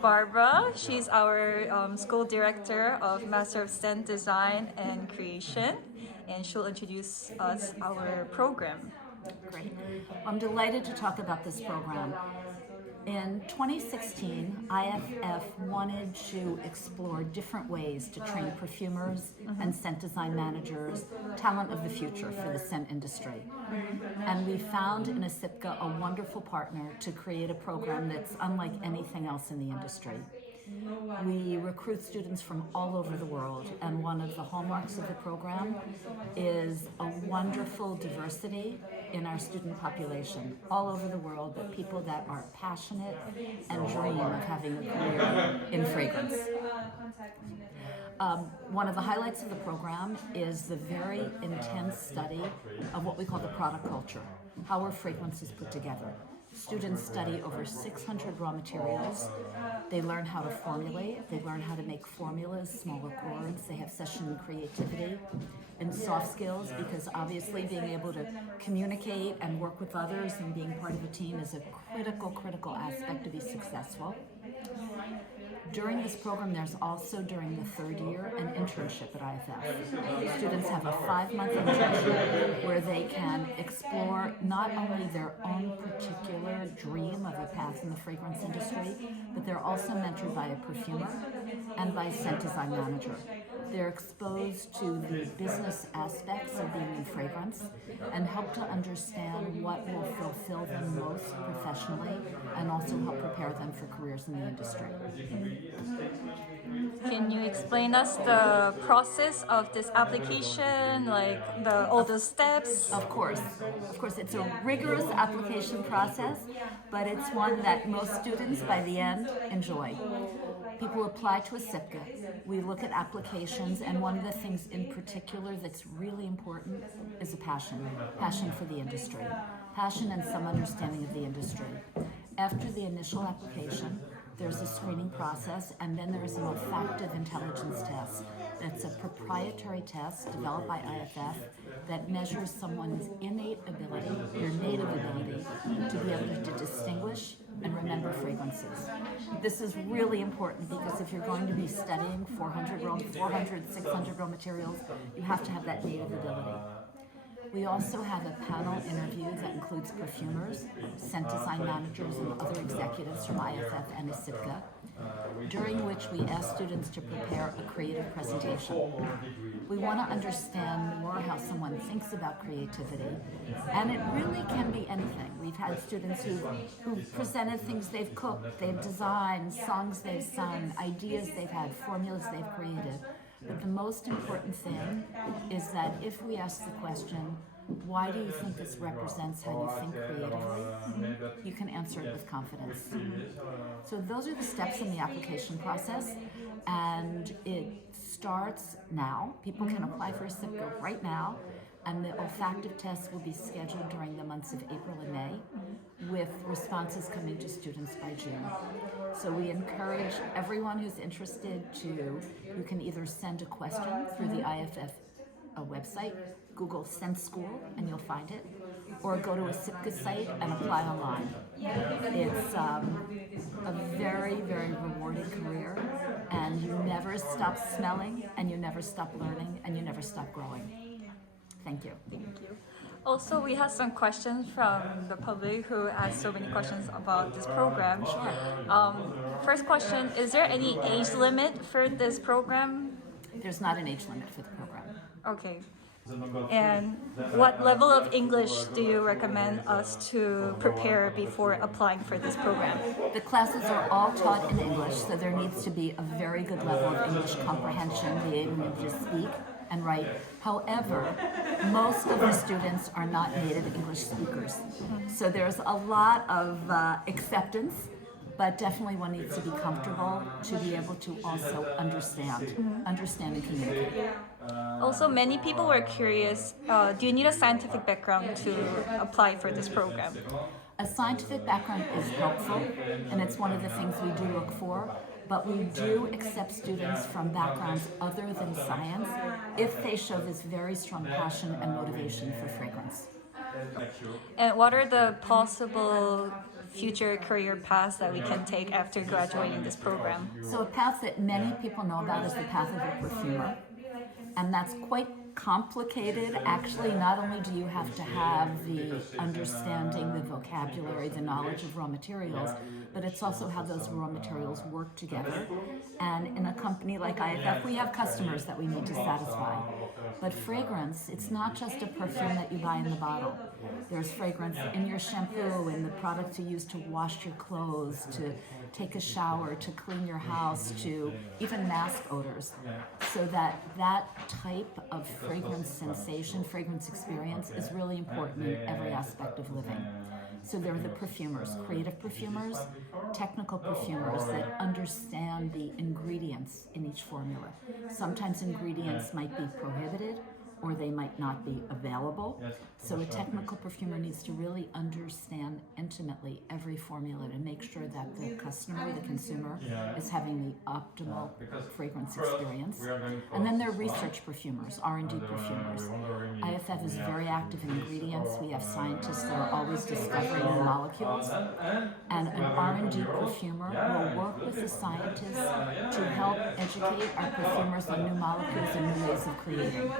Barbara. She's our school director of Master of Scent Design and Creation, and she'll introduce us our program. Great. I'm delighted to talk about this program. In 2016, IFF wanted to explore different ways to train perfumers and scent design managers, talent of the future for the scent industry. And we found in ISIPCA a wonderful partner to create a program that's unlike anything else in the industry. We recruit students from all over the world, and one of the hallmarks of the program is a wonderful diversity in our student population, all over the world, but people that are passionate and dream of having a career in fragrance. One of the highlights of the program is the very intense study of what we call the product culture, how are fragrances put together. Students study over 600 raw materials. They learn how to formulate. They learn how to make formulas, small accords. They have session creativity and soft skills, because obviously being able to communicate and work with others and being part of a team is a critical aspect to be successful. During this program, there's also, during the third year, an internship at IFF. Students have a 5-month internship where they can explore not only their own particular dream of a path in the fragrance industry, but they're also mentored by a perfumer and by a scent design manager. They're exposed to the business aspects of being in fragrance and help to understand what will fulfill them most professionally, and also help prepare them for careers in the industry. Can you explain us the process of this application, like all the steps? Of course, it's a rigorous application process, but it's one that most students by the end enjoy. People apply to ISIPCA. We look at applications, and one of the things in particular that's really important is a passion for the industry, passion and some understanding of the industry. After the initial application, there's a screening process, and then there's an olfactive intelligence test. That's a proprietary test developed by IFF that measures someone's innate ability, their native ability, to be able to distinguish and remember fragrances. This is really important because if you're going to be studying 600 raw materials, you have to have that native ability. We also have a panel interview that includes perfumers, scent design managers, and other executives from IFF and ISIPCA, during which we ask students to prepare a creative presentation. We want to understand more how someone thinks about creativity, and it really can be anything. We've had students who presented things they've cooked, they've designed, songs they've sung, ideas they've had, formulas they've created. But the most important thing is that if we ask the question, why do you think this represents how you think creatively? You can answer it with confidence. So those are the steps in the application process, and it starts now. People can apply for ISIPCA right now, and the olfactive tests will be scheduled during the months of April and May, with responses coming to students by June. So we encourage everyone who's interested you can either send a question through the IFF website, Google Scent School, and you'll find it, or go to a ISIPCA site and apply online. It's a very rewarding career, and you never stop smelling, and you never stop learning, and you never stop growing. Thank you. Thank you. Also, we have some questions from the public who asked so many questions about this program. Sure. First question, is there any age limit for this program? There's not an age limit for the program. Okay. And what level of English do you recommend us to prepare before applying for this program? The classes are all taught in English, so there needs to be a very good level of English comprehension, be able to speak and write. However, most of the students are not native English speakers. So there's a lot of acceptance, but definitely one needs to be comfortable to be able to also understand and communicate. Also, many people were curious, do you need a scientific background to apply for this program? A scientific background is helpful, and it's one of the things we do look for, but we do accept students from backgrounds other than science if they show this very strong passion and motivation for fragrance. And what are the possible future career paths that we can take after graduating this program? So a path that many people know about is the path of a perfumer. And that's quite complicated. Actually, not only do you have to have the understanding, the vocabulary, the knowledge of raw materials, but it's also how those raw materials work together. And in a company like IFF, we have customers that we need to satisfy. But fragrance, it's not just a perfume that you buy in the bottle. There's fragrance in your shampoo, in the products you use to wash your clothes, to take a shower, to clean your house, to even mask odors. So that type of fragrance sensation, fragrance experience is really important in every aspect of living. So there are the perfumers, creative perfumers, technical perfumers that understand the ingredients in each formula. Sometimes ingredients might be prohibited or they might not be available. So a technical perfumer needs to really understand intimately every formula to make sure that the customer, the consumer, is having the optimal fragrance experience. And then there are research perfumers, R&D perfumers. IFF is very active in ingredients. We have scientists that are always discovering new molecules. And an R&D perfumer will work with the scientists to help educate our perfumers on new molecules and new ways of creating.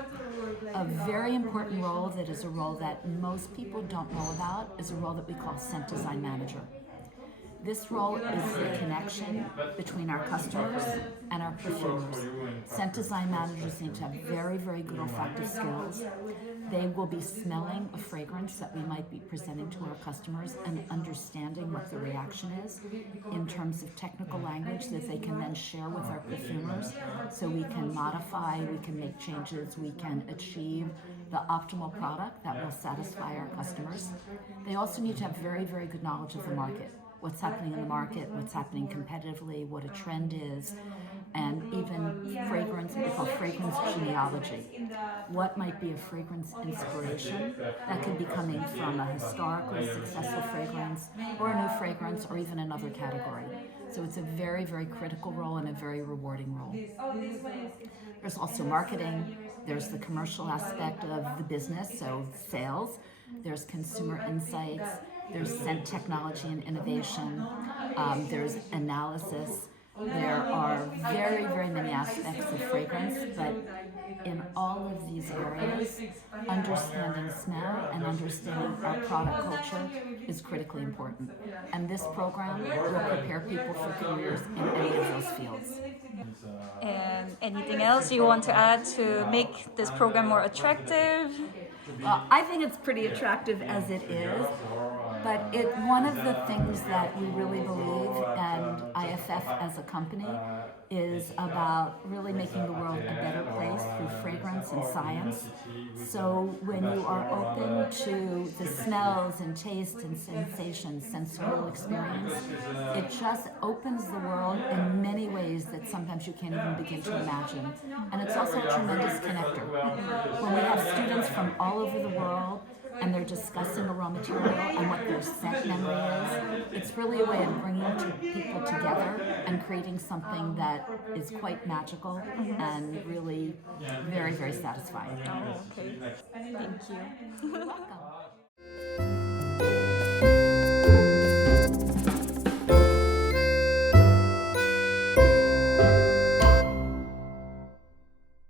A very important role that is a role that most people don't know about is a role that we call scent design manager. This role is the connection between our customers and our perfumers. Scent design managers need to have very, very good olfactive skills. They will be smelling a fragrance that we might be presenting to our customers and understanding what the reaction is in terms of technical language that they can then share with our perfumers so we can modify, we can make changes, we can achieve the optimal product that will satisfy our customers. They also need to have very, very good knowledge of the market. What's happening in the market, what's happening competitively, what a trend is, and even fragrance, what we call fragrance genealogy. What might be a fragrance inspiration that could be coming from a historically successful fragrance or a new fragrance or even another category. So it's a very, very critical role and a very rewarding role. There's also marketing. There's the commercial aspect of the business, so sales. There's consumer insights. There's scent technology and innovation. There's analysis. There are very, very many aspects of fragrance, but in all of these areas, understanding smell and understanding our product culture is critically important. And this program will prepare people for careers in any of those fields. And anything else you want to add to make this program more attractive? I think it's pretty attractive as it is, but one of the things that we really believe, and IFF as a company, is about really making the world a better place through fragrance and science. So when you are open to the smells and tastes and sensations, sensorial experience, it just opens the world in many ways that sometimes you can't even begin to imagine. And it's also a tremendous connector. When we have students from all over the world and they're discussing a raw material and what their scent memory is, it's really a way of bringing people together and creating something that is quite magical and really very, very satisfying. Oh, okay. Thank you. You're welcome.